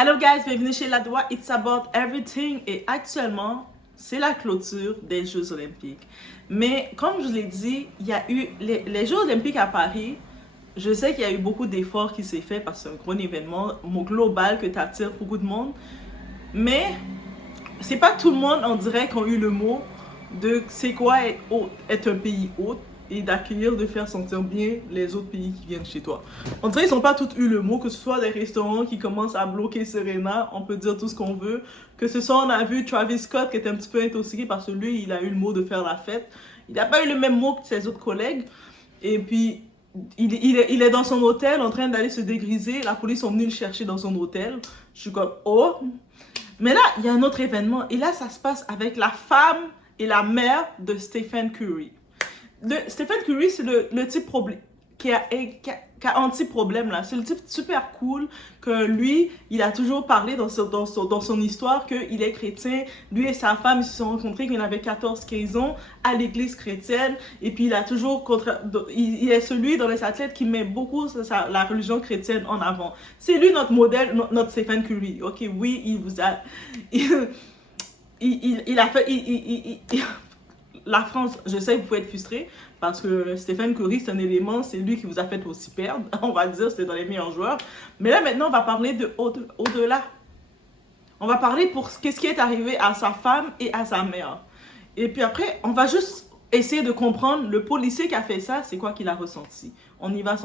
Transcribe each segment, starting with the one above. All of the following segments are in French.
Hello guys, bienvenue chez La Doigt, It's About Everything. Et actuellement, c'est la clôture des Jeux Olympiques. Mais comme je l'ai dit, il y a eu les Jeux Olympiques à Paris. Je sais qu'il y a eu beaucoup d'efforts qui s'est fait parce que c'est un gros événement global que tu attires beaucoup de monde. Mais c'est pas tout le monde, on dirait, qui a eu le mot de c'est quoi être un pays hôte et d'accueillir, de faire sentir bien les autres pays qui viennent chez toi. On dirait qu'ils n'ont pas tous eu le mot, que ce soit des restaurants qui commencent à bloquer Serena, on peut dire tout ce qu'on veut, que ce soit on a vu Travis Scott qui était un petit peu intoxiqué parce que lui, il a eu le mot de faire la fête. Il n'a pas eu le même mot que ses autres collègues. Et puis, il est dans son hôtel en train d'aller se dégriser. La police sont venus le chercher dans son hôtel. Je suis comme, oh. Mais là, il y a un autre événement. Et là, ça se passe avec la femme et la mère de Stephen Curry. Stephen Curry, c'est le type qui a anti-problème là. C'est le type super cool que lui, il a toujours parlé dans son histoire qu'il est chrétien. Lui et sa femme, ils se sont rencontrés quand il avait 14-15 ans à l'église chrétienne. Et puis il a toujours il est celui dans les athlètes qui met beaucoup la religion chrétienne en avant. C'est lui notre modèle, notre Stephen Curry. Ok, oui, il vous a... Il a fait... La France, je sais que vous pouvez être frustré parce que Stephen Curry, c'est un élément, c'est lui qui vous a fait aussi perdre. On va dire, c'était dans les meilleurs joueurs. Mais là, maintenant, on va parler de au-delà. On va parler pour ce qui est arrivé à sa femme et à sa mère. Et puis après, on va juste essayer de comprendre le policier qui a fait ça, c'est quoi qu'il a ressenti. On y va.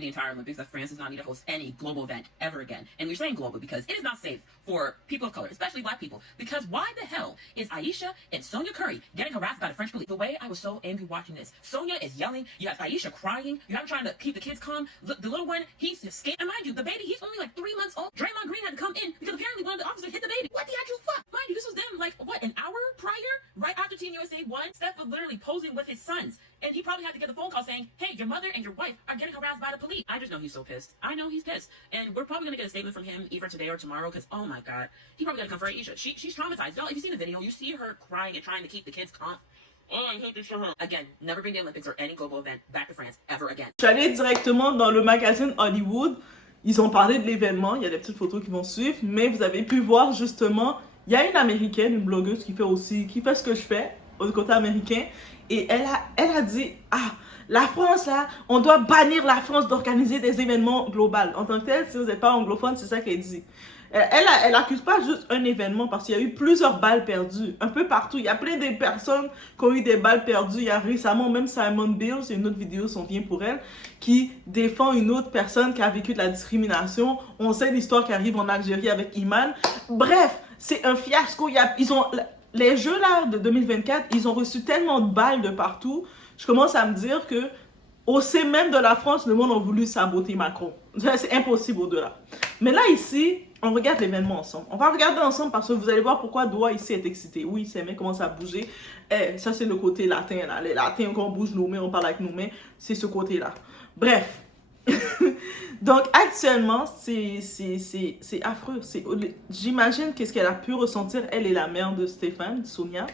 The entire Olympics that France does not need to host any global event ever again. And we're saying global because it is not safe for people of color, especially black people. Because why the hell is Aisha and Sonia Curry getting harassed by the French police? The way I was so angry watching this. Sonia is yelling. You have Aisha crying. You have trying to keep the kids calm. The little one, he's scared. And mind you, the baby, he's only like 3 months old. Draymond Green had to come in because apparently one of the officers hit the baby. What the actual fuck? Mind you, this was them like, what, an hour prior? Right after Team USA won? Steph was literally posing with his sons. And he probably had to get the phone call saying, hey, your mother and your wife are getting harassed by the police. I just know he's so pissed. I know he's pissed. And we're probably going to get a statement from him either today or tomorrow because, oh my God, he probably got to come for Aisha. She's traumatized. Y'all, if you see the video, you see her crying and trying to keep the kids calm. Oh, I hate this for her. Again, never bring the Olympics or any global event back to France ever again. Je suis allée directement dans le magazine Hollywood. Ils ont parlé de l'événement. Il y a des petites photos qui vont suivre. Mais vous avez pu voir justement, il y a une américaine, une blogueuse qui fait ce que je fais au côté américain. Et elle a dit, la France, là, on doit bannir la France d'organiser des événements globaux. En tant que tel, si vous n'êtes pas anglophone, c'est ça qu'elle dit. Elle accuse pas juste un événement parce qu'il y a eu plusieurs balles perdues, un peu partout. Il y a plein de personnes qui ont eu des balles perdues. Il y a récemment même Simon Biles, c'est une autre vidéo, s'en vient pour elle, qui défend une autre personne qui a vécu de la discrimination. On sait l'histoire qui arrive en Algérie avec Iman. Bref, c'est un fiasco. Les jeux là de 2024, ils ont reçu tellement de balles de partout. Je commence à me dire que au sein même de la France, le monde a voulu saboter Macron. C'est impossible au-delà. Mais là, ici, on regarde l'événement ensemble. On va regarder ensemble parce que vous allez voir pourquoi Doigt ici est excité. Oui, ses mains commencent à bouger. Ça, c'est le côté latin. Là. Les latins, quand on bouge nos mains, on parle avec nos mains. C'est ce côté-là. Bref. Donc, actuellement, c'est affreux. J'imagine qu'est-ce qu'elle a pu ressentir, elle et la mère de Stéphane, Sonia.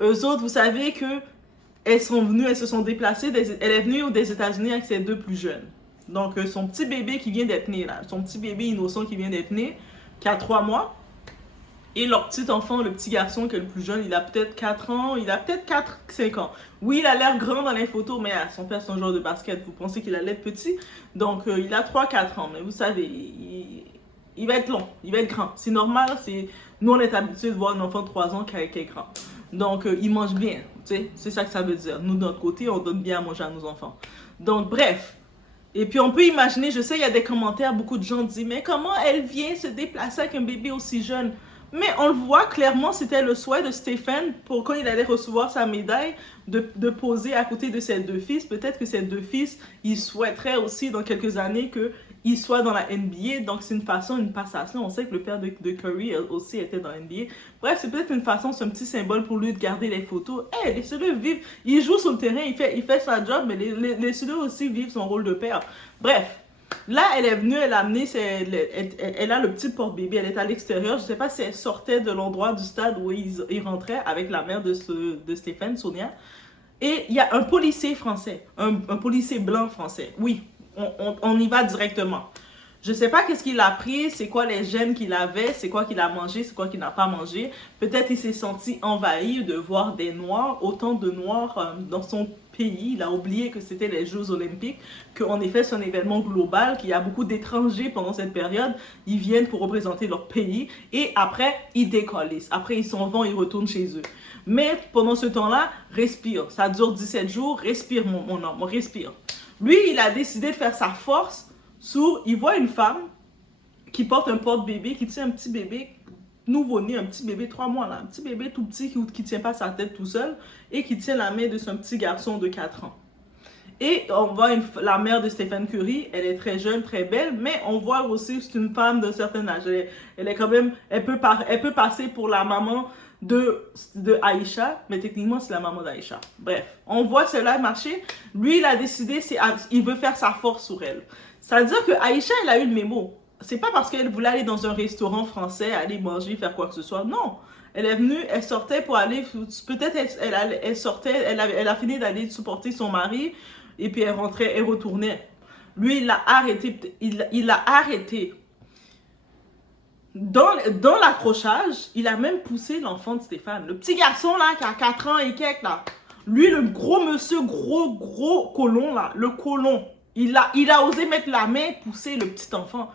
Eux autres, vous savez que elles se sont déplacées. Elle est venue des États-Unis avec ses 2 plus jeunes. Donc, son petit bébé qui vient d'être né, là, son petit bébé innocent qui vient d'être né, qui a 3 mois. Et leur petit enfant, le petit garçon qui est le plus jeune, il a peut-être 4 ans, il a peut-être 4-5 ans. Oui, il a l'air grand dans les photos, mais son père, c'est un joueur de basket. Vous pensez qu'il allait être petit? Donc, il a 3-4 ans. Mais vous savez, il va être long, il va être grand. C'est normal, nous, on est habitués de voir un enfant de 3 ans qui est grand. Donc, il mange bien, tu sais, c'est ça que ça veut dire. Nous, de notre côté, on donne bien à manger à nos enfants. Donc, bref. Et puis, on peut imaginer, je sais, il y a des commentaires, beaucoup de gens disent, mais comment elle vient se déplacer avec un bébé aussi jeune? Mais on le voit clairement, c'était le souhait de Stéphane pour quand il allait recevoir sa médaille, de poser à côté de ses 2 fils. Peut-être que ses 2 fils, ils souhaiteraient aussi dans quelques années qu'ils soient dans la NBA. Donc c'est une façon, une passation. On sait que le père de Curry aussi était dans la NBA. Bref, c'est peut-être une façon, c'est un petit symbole pour lui de garder les photos. Laissez-le vivre. Il joue sur le terrain, il fait sa job, mais laissez-le aussi vivre son rôle de père. Bref. Là, elle est venue, elle a amené, elle a le petit porte-bébé, elle est à l'extérieur. Je ne sais pas si elle sortait de l'endroit du stade où il rentrait avec la mère de Stéphane, Sonia. Et il y a un policier français, un policier blanc français. Oui, on y va directement. Je sais pas qu'est-ce qu'il a pris, c'est quoi les gènes qu'il avait, c'est quoi qu'il a mangé, c'est quoi qu'il n'a pas mangé. Peut-être il s'est senti envahi de voir des Noirs, autant de Noirs dans son pays. Il a oublié que c'était les Jeux Olympiques, qu'en effet c'est un événement global, qu'il y a beaucoup d'étrangers pendant cette période. Ils viennent pour représenter leur pays et après ils décollissent. Après ils s'en vont, ils retournent chez eux. Mais pendant ce temps-là, respire. Ça dure 17 jours, respire mon homme, respire. Lui, il a décidé de faire sa force. Il voit une femme qui porte un porte-bébé, qui tient un petit bébé nouveau-né, un petit bébé 3 mois, là, un petit bébé tout petit qui ne tient pas sa tête tout seul et qui tient la main de son petit garçon de 4 ans. Et on voit la mère de Stephen Curry, elle est très jeune, très belle, mais on voit aussi que c'est une femme d'un certain âge. Elle est quand même, elle peut passer pour la maman de Aïcha, mais techniquement c'est la maman d'Aïcha. Bref, on voit cela marcher. Lui, il a décidé, il veut faire sa force sur elle. Ça veut dire que Aïcha, elle a eu le mémo. C'est pas parce qu'elle voulait aller dans un restaurant français, aller manger, faire quoi que ce soit. Non. Elle est venue, elle sortait pour aller, peut-être elle sortait, elle a fini d'aller supporter son mari, et puis elle rentrait, elle retournait. Lui, il l'a arrêté, il l'a arrêté. Dans l'accrochage, il a même poussé l'enfant de Stéphane. Le petit garçon, là, qui a 4 ans et quelques, là. Lui, le gros monsieur, gros colon, là, le colon. Il a osé mettre la main et pousser le petit enfant.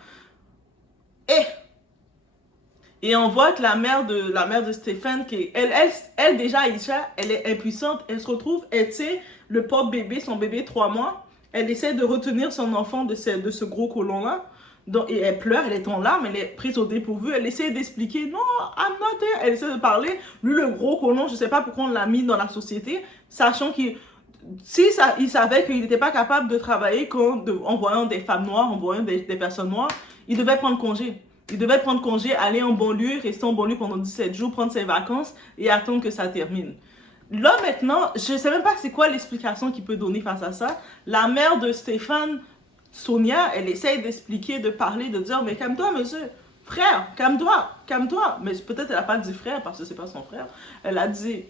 Et on voit que la mère de Stéphane, elle déjà, Aïcha, elle est impuissante. Elle se retrouve, elle tient le porte-bébé, son bébé 3 mois. Elle essaie de retenir son enfant de ce gros colon-là. Et elle pleure, elle est en larmes, elle est prise au dépourvu. Elle essaie d'expliquer, non, I'm not there. Elle essaie de parler. Lui, le gros colon, je ne sais pas pourquoi on l'a mis dans la société, sachant qu'il savait qu'il n'était pas capable de travailler en voyant des femmes noires, en voyant des personnes noires. Il devait prendre congé. Il devait prendre congé, aller en banlieue, rester en banlieue pendant 17 jours, prendre ses vacances et attendre que ça termine. Là, maintenant, je ne sais même pas c'est quoi l'explication qu'il peut donner face à ça. La mère de Stéphane, Sonia, elle essaye d'expliquer, de parler, de dire, mais calme-toi, monsieur. Frère, calme-toi, calme-toi. Mais peut-être elle n'a pas dit frère parce que c'est pas son frère. Elle a dit,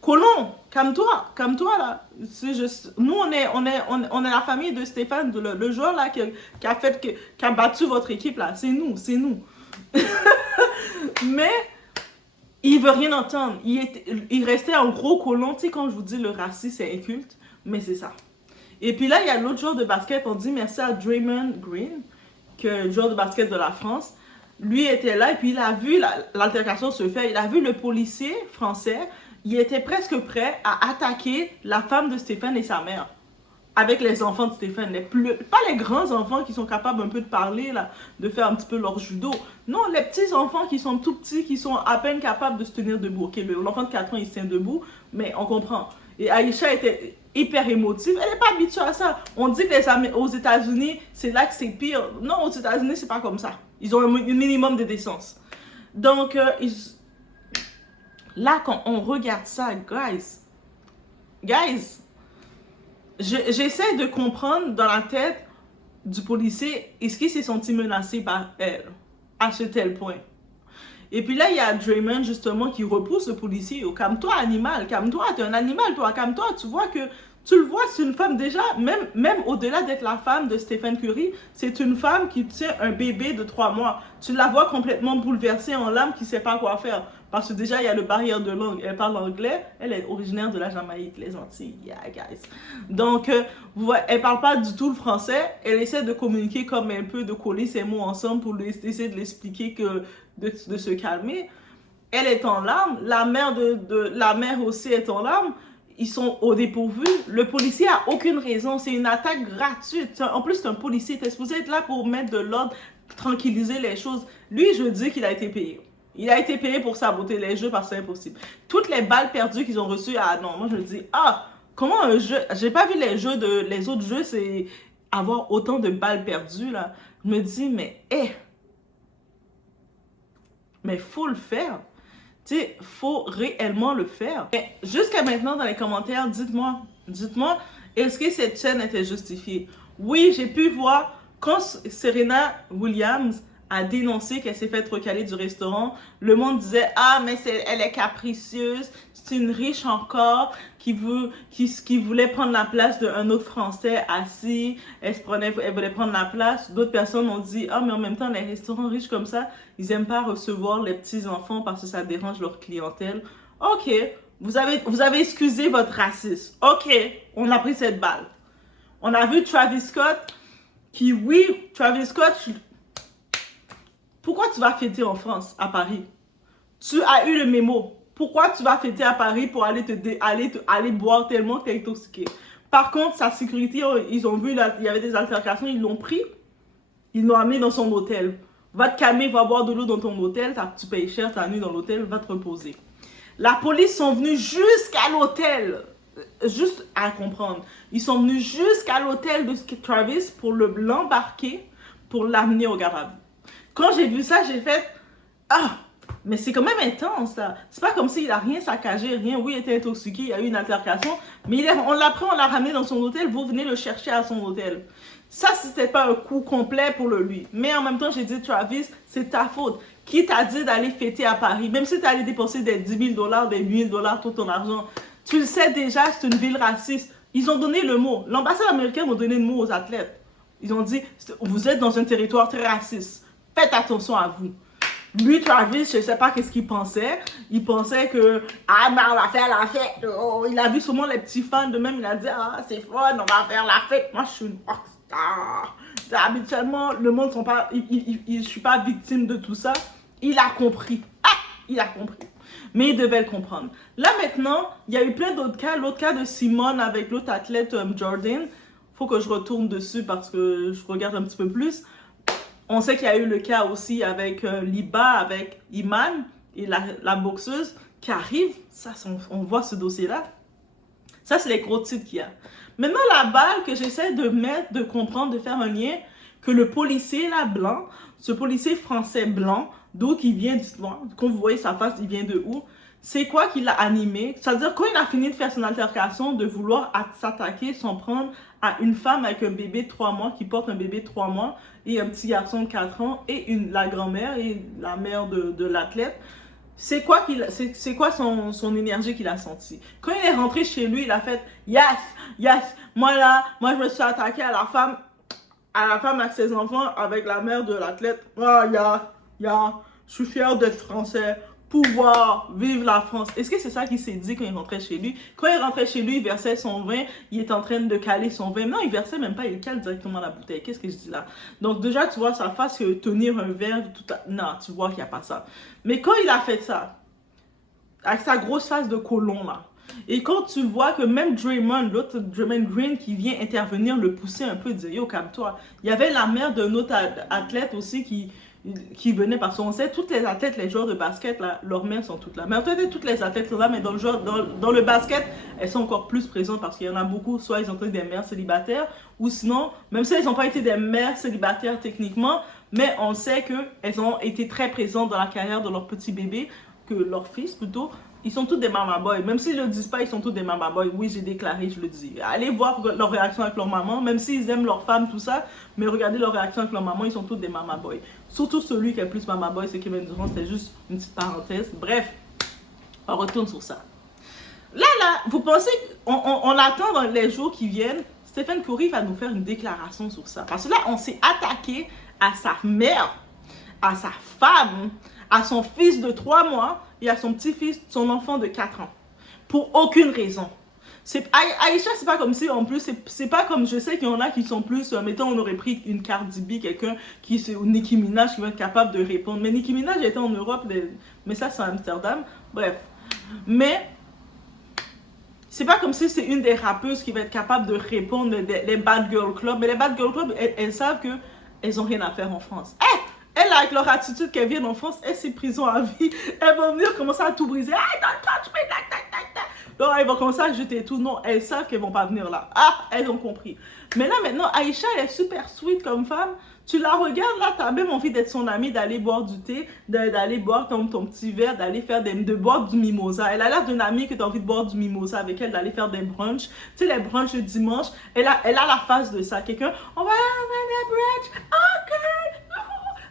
colon, calme-toi là. Nous, on est la famille de Stéphane, le joueur là qui a battu votre équipe là. C'est nous. Mais il veut rien entendre. Il restait un gros colon. Tu sais, quand je vous dis le racisme, c'est inculte, mais c'est ça. Et puis là, il y a l'autre joueur de basket. On dit merci à Draymond Green, que le joueur de basket de la France. Lui était là et puis il a vu l'altercation se faire. Il a vu le policier français. Il était presque prêt à attaquer la femme de Stéphane et sa mère. Avec les enfants de Stéphane. Pas les grands enfants qui sont capables un peu de parler, là, de faire un petit peu leur judo. Non, les petits enfants qui sont tout petits, qui sont à peine capables de se tenir debout. Ok, l'enfant de 4 ans, il se tient debout, mais on comprend. Et Aïcha était hyper émotive. Elle n'est pas habituée à ça. On dit que aux États-Unis, c'est là que c'est pire. Non, aux États-Unis, c'est pas comme ça. Ils ont un minimum de décence. Donc, là, quand on regarde ça, guys, j'essaie de comprendre dans la tête du policier, est-ce qu'il s'est senti menacé par elle à ce tel point? Et puis là, il y a Draymond justement qui repousse le policier. Oh, calme-toi, animal, calme-toi, t'es un animal, toi, calme-toi. Tu vois que, tu le vois, c'est une femme déjà, même au-delà d'être la femme de Stephen Curry, c'est une femme qui tient un bébé de 3 mois. Tu la vois complètement bouleversée en larmes, qui ne sait pas quoi faire. Parce que déjà, il y a le barrière de langue. Elle parle anglais. Elle est originaire de la Jamaïque, les Antilles. Yeah, guys. Donc, elle parle pas du tout le français. Elle essaie de communiquer comme elle peut, de coller ses mots ensemble pour essayer de l'expliquer de se calmer. Elle est en larmes. La mère aussi est en larmes. Ils sont au dépourvu. Le policier a aucune raison. C'est une attaque gratuite. En plus, c'est un policier. T'es supposé être là pour mettre de l'ordre, tranquilliser les choses. Lui, je dis qu'il a été payé. Il a été payé pour saboter les jeux parce que c'est impossible. Toutes les balles perdues qu'ils ont reçues, non, moi je me dis, comment un jeu, j'ai pas vu les autres jeux, c'est avoir autant de balles perdues, là. Je me dis, mais faut le faire. Tu sais, faut réellement le faire. Et jusqu'à maintenant, dans les commentaires, dites-moi, est-ce que cette scène était justifiée? Oui, j'ai pu voir quand Serena Williams a dénoncé qu'elle s'est fait recaler du restaurant. Le monde disait « Ah, mais elle est capricieuse, c'est une riche encore qui voulait prendre la place d'un autre Français assis. Elle voulait prendre la place. » D'autres personnes ont dit « Ah, mais en même temps, les restaurants riches comme ça, ils n'aiment pas recevoir les petits-enfants parce que ça dérange leur clientèle. » Ok, vous avez excusé votre racisme. Ok, on a pris cette balle. On a vu Travis Scott qui, oui, Travis Scott, pourquoi tu vas fêter en France, à Paris? Tu as eu le mémo. Pourquoi tu vas fêter à Paris pour aller boire tellement que tu es intoxiqué? Par contre, sa sécurité, ils ont vu, il y avait des altercations, ils l'ont pris, ils l'ont amené dans son hôtel. Va te calmer, va boire de l'eau dans ton hôtel, tu payes cher ta nuit dans l'hôtel, va te reposer. La police sont venus jusqu'à l'hôtel. Juste à comprendre. Ils sont venus jusqu'à l'hôtel de Travis pour l'embarquer, pour l'amener au garde à vue. Quand j'ai vu ça, j'ai fait « Ah, mais c'est quand même intense, là. » C'est pas comme s'il a rien saccagé, rien. Oui, il était intoxiqué, il y a eu une altercation, mais on l'a pris, on l'a ramené dans son hôtel, vous venez le chercher à son hôtel. Ça, c'était pas un coup complet pour lui. Mais en même temps, j'ai dit « Travis, c'est ta faute. Qui t'a dit d'aller fêter à Paris? Même si tu allé dépenser des 10 000 $, des 8 000 $, tout ton argent, tu le sais déjà, c'est une ville raciste. » Ils ont donné le mot. L'ambassade américaine a donné le mot aux athlètes. Ils ont dit « Vous êtes dans un territoire très raciste. Faites attention à vous. » Lui, Travis, je ne sais pas qu'est-ce qu'il pensait. Il pensait que « Ah, ben, on va faire la fête. Oh. » Il a vu sûrement les petits fans de même. Il a dit « Ah, c'est fun, on va faire la fête. Moi, je suis une rockstar. » Habituellement, le monde ne sont pas... Je ne suis pas victime de tout ça. Il a compris. Ah, il a compris. Mais il devait le comprendre. Là, maintenant, il y a eu plein d'autres cas. L'autre cas de Simone avec l'autre athlète Jordan. Il faut que je retourne dessus parce que je regarde un petit peu plus. On sait qu'il y a eu le cas aussi avec Liba, avec Iman et la boxeuse qui arrive. Ça, on voit ce dossier-là. Ça, c'est les gros titres qu'il y a. Maintenant, la balle que j'essaie de mettre, de comprendre, de faire un lien, que le policier là, blanc, ce policier français blanc, d'où il vient, dites-moi, quand vous voyez sa face, il vient de où? C'est quoi qui l'a animé? C'est-à-dire, quand il a fini de faire son altercation, de vouloir s'attaquer, s'en prendre à une femme avec un bébé de 3 mois, qui porte un bébé de 3 mois, et un petit garçon de 4 ans, et la grand-mère, et la mère de l'athlète, c'est quoi son énergie qu'il a senti? Quand il est rentré chez lui, il a fait « Yes, yes, moi je me suis attaqué à la femme avec ses enfants, avec la mère de l'athlète. Oh, je suis fier d'être français, pouvoir vivre la France. » Est-ce que c'est ça qu'il s'est dit quand il rentrait chez lui? Quand il rentrait chez lui, il versait son vin, il est en train de caler son vin. Non, il versait même pas, il cale directement la bouteille. Qu'est-ce que je dis là? Donc déjà, tu vois sa face, tenir un verre, non, tu vois qu'il n'y a pas ça. Mais quand il a fait ça, avec sa grosse face de colon là, et quand tu vois que même Draymond, l'autre Draymond Green qui vient intervenir, le pousser un peu, dire yo, calme-toi. Il y avait la mère d'un autre athlète aussi qui venait parce qu'on sait, toutes les athlètes, les joueurs de basket, là, leurs mères sont toutes là. Mais en fait, toutes les athlètes sont là, mais dans le basket, elles sont encore plus présentes parce qu'il y en a beaucoup, soit ils ont été des mères célibataires, ou sinon, même si elles n'ont pas été des mères célibataires techniquement, mais on sait qu'elles ont été très présentes dans la carrière de leur petit bébé, que leur fils plutôt. Ils sont tous des mama boys. Même s'ils ne le disent pas, ils sont tous des mama boys. Oui, j'ai déclaré, je le dis. Allez voir leur réaction avec leur maman, même s'ils aiment leur femme, tout ça. Mais regardez leur réaction avec leur maman, ils sont tous des mama boys. Surtout celui qui est plus mama boy, c'est Kevin Durant. C'était juste une petite parenthèse. Bref, on retourne sur ça. Là, vous pensez qu'on attend dans les jours qui viennent, Stephen Curry va nous faire une déclaration sur ça. Parce que là, on s'est attaqué à sa mère, à sa femme, à son fils de 3 mois et à son petit-fils, son enfant de 4 ans. Pour aucune raison. Aïcha, c'est pas comme si, en plus, c'est pas comme, je sais qu'il y en a qui sont plus, mettons, on aurait pris une Cardi B, quelqu'un ou Nicki Minaj qui va être capable de répondre. Mais Nicki Minaj était en Europe, mais ça, c'est à Amsterdam. Bref. Mais, c'est pas comme si c'est une des rappeuses qui va être capable de répondre, les Bad Girl Club. Mais les Bad Girl Club, elles savent qu'elles ont rien à faire en France. Elle, avec leur attitude qu'elles viennent en France, elle, c'est prison à vie. Elles vont venir commencer à tout briser. Hey, don't touch me, tac, tac, tac, tac. Donc, elles vont commencer à jeter tout. Non, elles savent qu'elles vont pas venir là. Ah, elles ont compris. Mais là, maintenant, Aïcha, elle est super sweet comme femme. Tu la regardes, là, t'as même envie d'être son amie, d'aller boire du thé, d'aller boire ton petit verre, d'aller faire de boire du mimosa. Elle a l'air d'une amie que t'as envie de boire du mimosa avec elle, d'aller faire des brunchs. Tu sais, les brunchs le dimanche, elle a la face de ça. Quelqu'un, on va faire des brunchs, ok.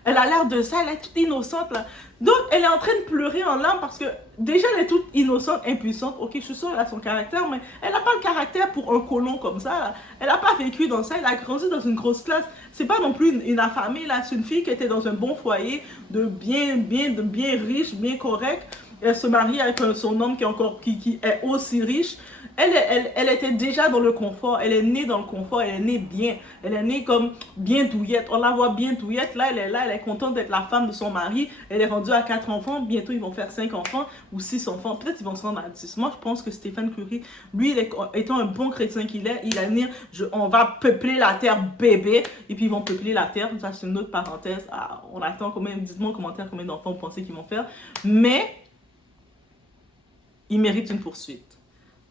Elle a l'air de ça, elle est toute innocente là. Donc elle est en train de pleurer en larmes parce que déjà elle est toute innocente, impuissante. Ok, je suis sûre elle a son caractère, mais elle n'a pas le caractère pour un colon comme ça là. Elle n'a pas vécu dans ça, elle a grandi dans une grosse classe. C'est pas non plus une affamée là, c'est une fille qui était dans un bon foyer, de bien riche, bien correct. Elle se marie avec son homme qui est aussi riche. Elle était déjà dans le confort. Elle est née dans le confort. Elle est née bien. Elle est née comme bien douillette. On la voit bien douillette. Là, elle est contente d'être la femme de son mari. Elle est rendue à 4 enfants. Bientôt, ils vont faire 5 enfants ou 6 enfants. Peut-être qu'ils vont se rendre à 10. Moi, je pense que Stéphane Curry, lui, étant un bon chrétien qu'il est, il va venir, on va peupler la terre bébé. Et puis, ils vont peupler la terre. Ça, c'est une autre parenthèse. Ah, on attend combien, dites-moi en commentaire combien d'enfants vous pensez qu'ils vont faire. Mais il mérite une poursuite.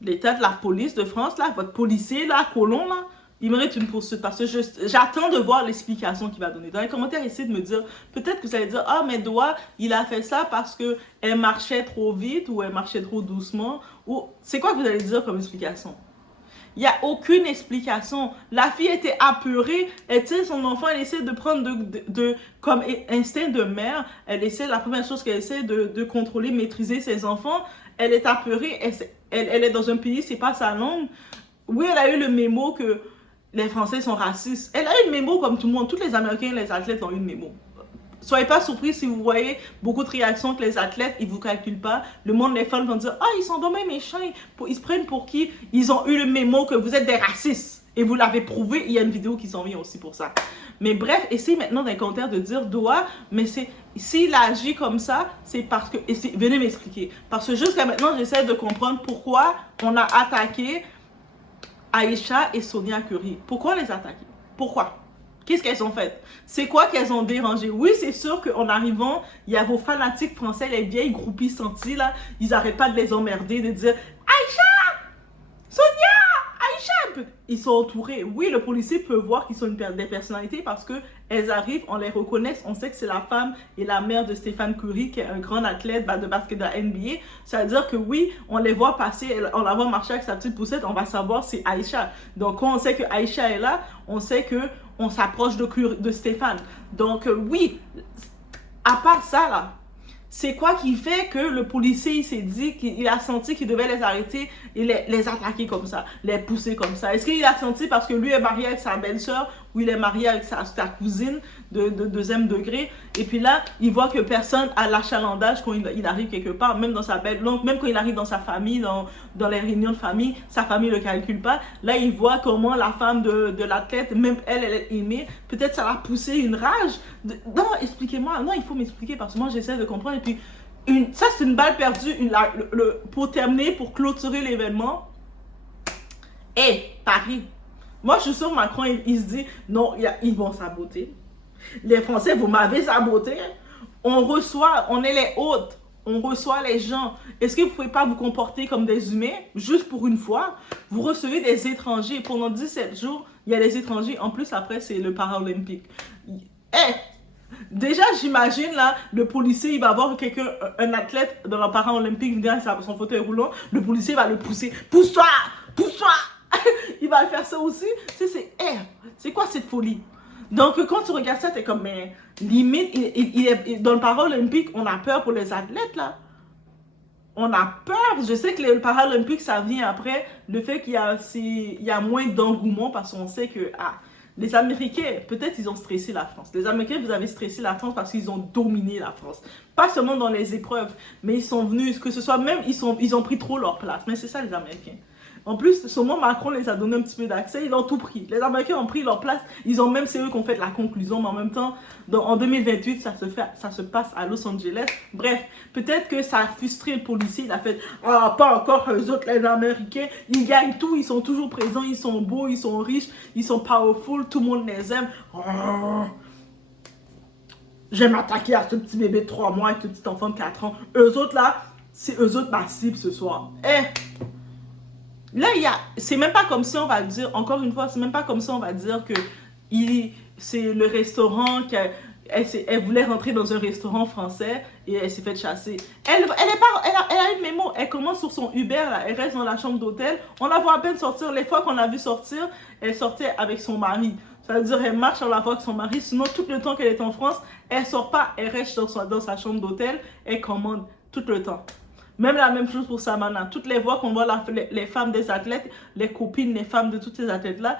L'État de la police de France, là, votre policier, là, colon, là, il mérite une poursuite parce que j'attends de voir l'explication qu'il va donner. Dans les commentaires, essayez de me dire, peut-être que vous allez dire, ah, mais Doa, il a fait ça parce qu'elle marchait trop vite ou elle marchait trop doucement. Ou c'est quoi que vous allez dire comme explication? Il n'y a aucune explication. La fille était apeurée. Elle tient son enfant, elle essaie de prendre comme instinct de mère. La première chose qu'elle essaie de contrôler, maîtriser ses enfants. Elle est apeurée. Elle est dans un pays, c'est pas sa langue. Oui, elle a eu le mémo que les Français sont racistes. Elle a eu le mémo comme tout le monde. Tous les Américains, les athlètes ont eu le mémo. Soyez pas surpris si vous voyez beaucoup de réactions que les athlètes, ils vous calculent pas. Le monde, les fans vont dire, ah, ils sont dommage méchants. Ils se prennent pour qui? Ils ont eu le mémo que vous êtes des racistes. Et vous l'avez prouvé. Il y a une vidéo qui s'en vient aussi pour ça. Mais bref, essayez maintenant dans les commentaires de dire, Doa, mais s'il agit comme ça, c'est parce que, venez m'expliquer. Parce que jusqu'à maintenant, j'essaie de comprendre pourquoi on a attaqué Aïcha et Sonia Curry. Pourquoi les attaquer? Pourquoi? Qu'est-ce qu'elles ont fait? C'est quoi qu'elles ont dérangé? Oui, c'est sûr qu'en arrivant, il y a vos fanatiques français, les vieilles groupies senties, là, ils n'arrêtent pas de les emmerder, de dire « Aïcha! Sonia! Aïcha! » Ils sont entourés. Oui, le policier peut voir qu'ils sont des personnalités parce qu'elles arrivent, on les reconnaît, on sait que c'est la femme et la mère de Stéphane Curry, qui est un grand athlète de basket de la NBA. Ça veut dire que oui, on les voit passer, on la voit marcher avec sa petite poussette, on va savoir c'est Aïcha. Donc, quand on sait que Aïcha est là, on sait que on s'approche de Stéphane. Donc, oui, à part ça, là, c'est quoi qui fait que le policier, il s'est dit qu'il a senti qu'il devait les arrêter et les attaquer comme ça, les pousser comme ça? Est-ce qu'il a senti parce que lui est marié avec sa belle-sœur ou il est marié avec sa cousine de deuxième degré? Et puis là, il voit que personne a l'achalandage quand il arrive quelque part, même dans sa belle, même quand il arrive dans sa famille, dans les réunions de famille, sa famille ne le calcule pas. Là, il voit comment la femme de l'athlète, même elle est aimée. Peut-être ça l'a poussé une rage. Non, expliquez-moi. Non, il faut m'expliquer parce que moi, j'essaie de comprendre. Et puis, ça, c'est une balle perdue pour terminer, pour clôturer l'événement. Et Paris. Moi, je suis sûre Macron, il se dit, non, ils vont saboter. Les Français, vous m'avez saboté. On est les hôtes. On reçoit les gens. Est-ce que vous ne pouvez pas vous comporter comme des humains, juste pour une fois? Vous recevez des étrangers. Pendant 17 jours, il y a des étrangers. En plus, après, c'est le paralympique. Déjà, j'imagine, là, le policier, il va voir un athlète dans le paralympique, venir avec son fauteuil roulant. Le policier va le pousser. Pousse-toi! Pousse-toi! Il va le faire ça aussi. C'est quoi cette folie? Donc, quand tu regardes ça, t'es comme, mais limite, dans le paralympique, on a peur pour les athlètes, là. On a peur. Je sais que le paralympique, ça vient après le fait qu'il y a moins d'engouement parce qu'on sait que, les Américains, peut-être ils ont stressé la France. Les Américains, vous avez stressé la France parce qu'ils ont dominé la France. Pas seulement dans les épreuves, mais ils sont venus, que ce soit même, ils ont pris trop leur place. Mais c'est ça, les Américains. En plus, seulement Macron les a donné un petit peu d'accès, ils ont tout pris. Les Américains ont pris leur place, c'est eux qui ont fait la conclusion, mais en même temps, en 2028, ça se passe à Los Angeles. Bref, peut-être que ça a frustré le policier, il a fait « Ah, pas encore eux autres, les Américains, ils gagnent tout, ils sont toujours présents, ils sont beaux, ils sont riches, ils sont powerful, tout le monde les aime. Oh, je vais m'attaquer à ce petit bébé de 3 mois, avec ce petit enfant de 4 ans. Eux autres là, c'est eux autres ma cible ce soir. » Là, c'est même pas comme si on va dire, encore une fois, c'est même pas comme si on va dire que c'est le restaurant elle voulait rentrer dans un restaurant français et elle s'est fait chasser. Elle a une mémo, elle commence sur son Uber, là, elle reste dans la chambre d'hôtel, on la voit à peine sortir, les fois qu'on l'a vu sortir, elle sortait avec son mari. Ça veut dire elle marche à la fois avec son mari. Sinon, tout le temps qu'elle est en France, elle sort pas, elle reste dans sa chambre d'hôtel, elle commande tout le temps. Même la même chose pour Samana. Toutes les fois qu'on voit les femmes des athlètes, les copines, les femmes de toutes ces athlètes-là,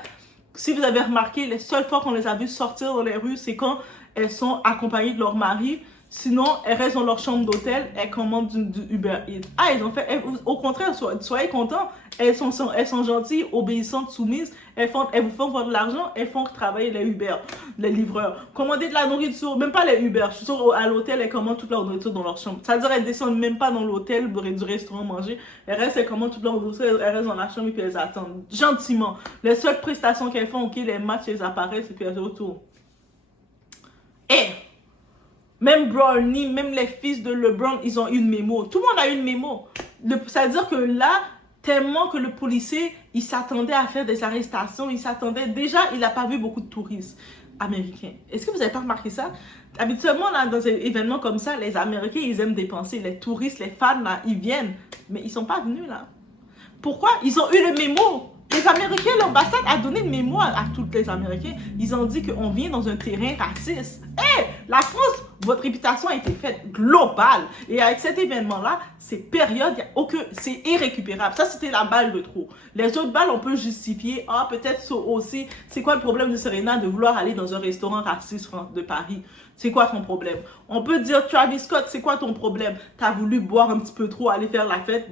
si vous avez remarqué, les seules fois qu'on les a vues sortir dans les rues, c'est quand elles sont accompagnées de leur mari. Sinon, elles restent dans leur chambre d'hôtel, elles commandent du Uber Eats. Ah, elles ont fait, au contraire, soyez contents. Elles sont gentilles, obéissantes, soumises. Elles vous font voir de l'argent, elles font travailler les Uber, les livreurs. Commander de la nourriture, même pas les Uber. Je suis sûre, à l'hôtel, elles commandent toute leur nourriture dans leur chambre. C'est-à-dire, elles descendent même pas dans l'hôtel du restaurant manger. Elles commandent toute leur nourriture, elles restent dans la chambre et puis elles attendent. Gentiment. Les seules prestations qu'elles font, ok, les matchs, elles apparaissent et puis elles retournent. Et même Bronny, même les fils de LeBron, ils ont une mémo. Tout le monde a une mémo. C'est-à-dire que là, tellement que le policier, il s'attendait à faire des arrestations, il s'attendait... Déjà, il n'a pas vu beaucoup de touristes américains. Est-ce que vous n'avez pas remarqué ça? Habituellement, là, dans des événements comme ça, les Américains, ils aiment dépenser. Les touristes, les fans, là, ils viennent. Mais ils ne sont pas venus, là. Pourquoi? Ils ont eu le mémo. Les Américains, l'ambassade a donné une mémoire à tous les Américains. Ils ont dit qu'on vient dans un terrain raciste. Hé, la France, votre réputation a été faite globale. Et avec cet événement-là, ces périodes, c'est irrécupérable. Ça, c'était la balle de trop. Les autres balles, on peut justifier. Ah, peut-être aussi, c'est quoi le problème de Serena de vouloir aller dans un restaurant raciste de Paris? C'est quoi ton problème? On peut dire, Travis Scott, c'est quoi ton problème? T'as voulu boire un petit peu trop, aller faire la fête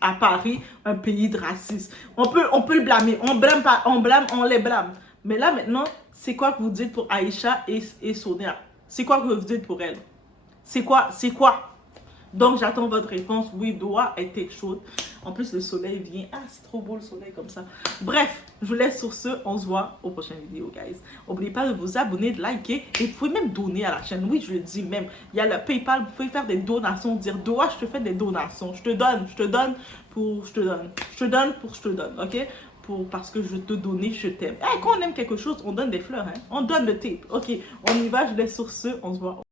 à Paris, un pays de racistes. On peut le blâmer. On blâme pas, on les blâme. Mais là, maintenant, c'est quoi que vous dites pour Aïcha et Sonia? C'est quoi que vous dites pour elle? C'est quoi? Donc, j'attends votre réponse. Oui, doigt était chaude. En plus, le soleil vient. Ah, c'est trop beau le soleil comme ça. Bref, je vous laisse sur ce. On se voit aux prochaines vidéos, guys. N'oubliez pas de vous abonner, de liker. Et vous pouvez même donner à la chaîne. Oui, je le dis même. Il y a le PayPal. Vous pouvez faire des donations. Dire, doigt, je te fais des donations. Je te donne pour je te donne. OK? Parce que je veux te donner, je t'aime. Hey, quand on aime quelque chose, on donne des fleurs. Hein? On donne le tape. OK, on y va. Je laisse sur ce. On se voit.